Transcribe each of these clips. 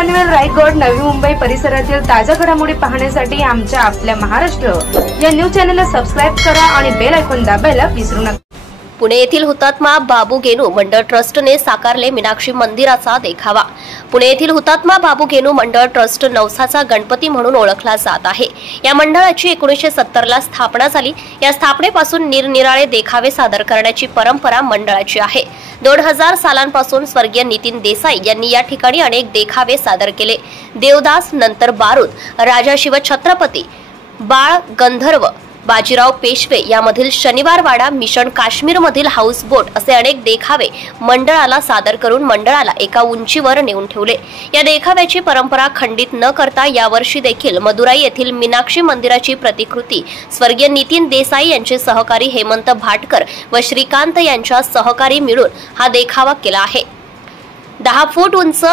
पनवेल, रायगड, नवी मुंबई परिसरातील ताज्या घडामोडी पाहण्यासाठी आमच्या आपल्या महाराष्ट्र या न्यूज चॅनलला सबस्क्राइब करा आणि बेल आयकॉन दाबायला विसरू नका। पुणे येथील हुतात्मा बाबू गेनू मंडळ ट्रस्टने साकारले मीनाक्षी मंदिराचा देखावा। पुणे येथील हुतात्मा बाबू गेनू मंडळ ट्रस्ट नवसाचा गणपती म्हणून ओळखला जात आहे। या मंडळाची 1970 ला स्थापना झाली। या स्थापनेपासून निरनिराळे देखावे सादर करण्याची परंपरा मंडळाची आहे। 2000 सालांपासून स्वर्गीय नितीन देसाई यांनी या ठिकाणी अनेक देखावे सादर केले। देवदास, नंतर बारूद, राजा शिवछत्रपती, बाळ गंधर्व, बाजीराव पेशवे यामधील शनिवारवाडा, मिशन काश्मीर मधील हाऊसबोट असे अनेक देखावे मंडळाला सादर करून मंडळाला एका उंचीवर नेऊन ठेवले। या देखाव्याची परंपरा खंडित न करता यावर्षी देखील मदुराई येथील मीनाक्षी मंदिराची प्रतिकृती स्वर्गीय नितीन देसाई यांचे सहकारी हेमंत भाटकर व श्रीकांत यांच्या सहकारी मिळून हा देखावा केला आहे। 10 फूट उंच,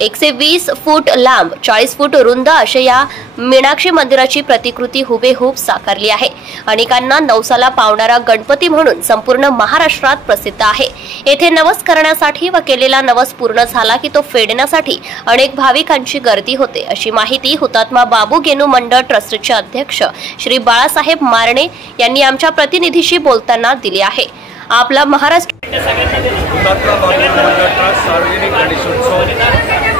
120 फूट लांब, 40 फूट रुंद अशा या मीनाक्षी मंदिराची प्रतिकृती हुबेहूब साकारली आहे। अनेकांना नवसाला पावणारा गणपती म्हणून संपूर्ण महाराष्ट्रात प्रसिद्ध आहे। येथे नवस करण्यासाठी व केलेला नवस पूर्ण झाला की तो फेडण्यासाठी अनेक भाविकांची गर्दी होते, अशी माहिती हुतात्मा बाबू गेनू मंडळ ट्रस्टचे अध्यक्ष श्री बाळासाहेब मारणे यांनी आमच्या प्रतिनिधीशी बोलताना दिली आहे। आपला महाराष्ट्र हुतात्मा बाबू मंडळ ट्रस्ट सार्वजनिक गणेशोत्सव,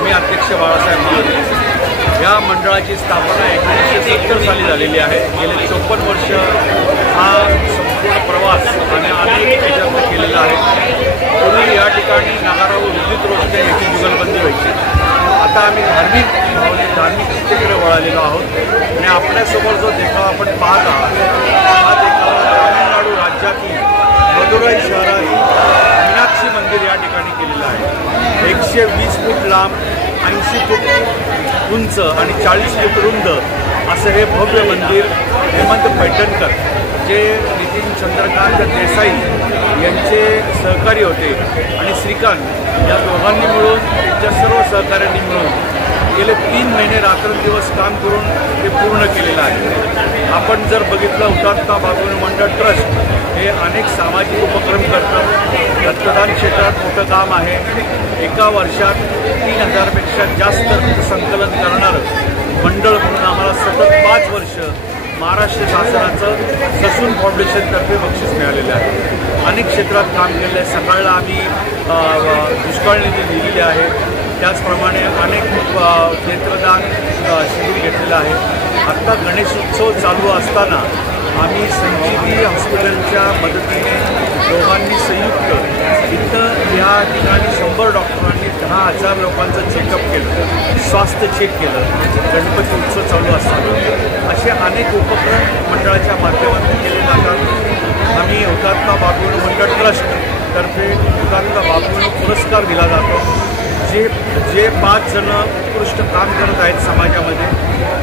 मी अध्यक्ष बाळासाहेब मारणे। या मंडळाची स्थापना 1970 साली झालेली आहे। गेले 54 वर्ष हा संपूर्ण प्रवास आणि अनेक त्याच्यात केलेला आहे। पूर्वी या ठिकाणी नगारा व विद्युत रोषणाई याची जुगलबंदी व्हायची। आता आम्ही धार्मिक कृतीकडे वळालेलो आहोत आणि आपल्यासमोर जो देखावा आपण पाहत आहोत हा देखावा तामिळनाडू राज्यातील मदुराई शहरातील मीनाक्षी मंदिर या ठिकाणी केलेलं आहे। 120 फूट लांब, 80 फूट उंच आणि 40 फूट रुंद असं हे भव्य मंदिर हेमंत पैठणकर जे नितीन चंद्रकांत देसाई यांचे सहकारी होते आणि श्रीकांत या दोघांनी मिळून, त्यांच्या सर्व सहकाऱ्यांनी मिळून गेले 3 महिने रात्रंदिवस काम करून ते पूर्ण केलेलं आहे। आपण जर बघितलं, हुतात्मा बाबू मंडळ ट्रस्ट हे अनेक सामाजिक उपक्रम करतात। रक्तदान क्षेत्रात मोठं काम आहे। एका वर्षात 3000 पेक्षा जास्त संकलन करणारं मंडळ म्हणून आम्हाला सतत 5 वर्ष महाराष्ट्र शासनाचं ससून फाउंडेशनतर्फे बक्षीस मिळालेलं आहे। अनेक क्षेत्रात काम केलं आहे। सकाळला आम्ही दुष्काळ निधी दिलेले आहे, त्याचप्रमाणे अनेक नेत्रदान शिबिर घेतलेलं आहे। आत्ता गणेशोत्सव चालू असताना आम्ही संजीवनी हॉस्पिटलच्या मदतीने दोघांनी संयुक्त इथं या ठिकाणी 100 डॉक्टरांनी 10,000 लोकांचं चेकअप केलं, स्वास्थ्य चेक केलं गणपती उत्सव चालू असताना। असे अनेक उपक्रम मंडळाच्या माध्यमातून केले जातात। आम्ही हुतात्मा बाबू मंडळ ट्रस्टतर्फे हुतात्मा बाबू पुरस्कार दिला जातो। जे 5 जण उत्कृष्ट काम करत आहेत समाजामध्ये,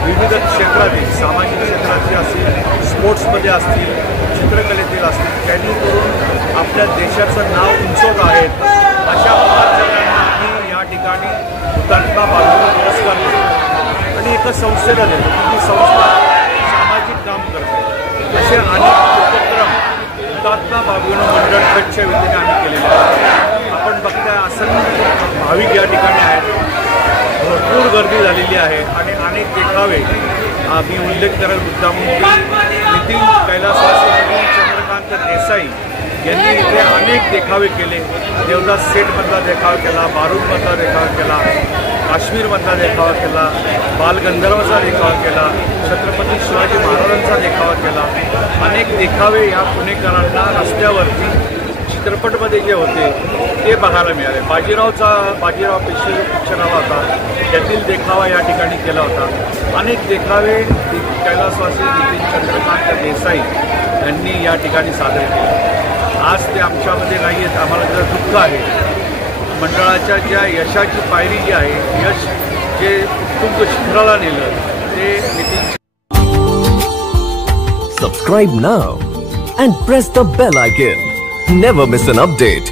विविध क्षेत्रातील, सामाजिक क्षेत्रातील असतील, स्पोर्ट्समध्ये असतील, चित्रकलेतील असतील, त्यांनी करून आपल्या देशाचं नाव उंचवत आहेत। अशा 5 जणांना आम्ही या ठिकाणी हुतात्मा बाबू पुरस्कार देतो आणि एका संस्थेला देतो। ती संस्था सामाजिक काम करते। असे अनेक उपक्रम हुतात्मा बाबू मंडळ ट्रस्टच्या वतीने आम्ही केलेले आहेत। आपण बघताय असंख्य भाविक या ठिकाणी आहेत, भरपूर गर्दी झालेली आहे आणि अनेक देखावे मी उल्लेख करेल मुद्दा म्हणून नितीन कैलासवासी नितीन चंद्रकांत देसाई यांनी इथे अनेक देखावे केले। देवदास सेटमधला देखावा केला, बारूदमधला देखावा केला, काश्मीरमधला देखावा केला, बालगंधर्वचा देखावा केला, छत्रपती शिवाजी महाराजांचा देखावा केला। अनेक देखावे या पुणेकरांना रस्त्यावरती चित्रपटमध्ये जे होते ते बघायला मिळाले। बाजीराव पेशवे पिक्चर आला होता, त्यातील देखावा या ठिकाणी केला होता। अनेक देखावे कैलासवासी नितीन चंद्रकांत देसाई यांनी या ठिकाणी सादर केले। आज ते आमच्यामध्ये नाही आहेत, आम्हाला जरा दुःख आहे। मंडळाच्या ज्या यशाची पायरी जी आहे, यश जे उत्तुंग शिखराला नेलं ते Nitin. Subscribe now and press the bell icon. Never miss an update.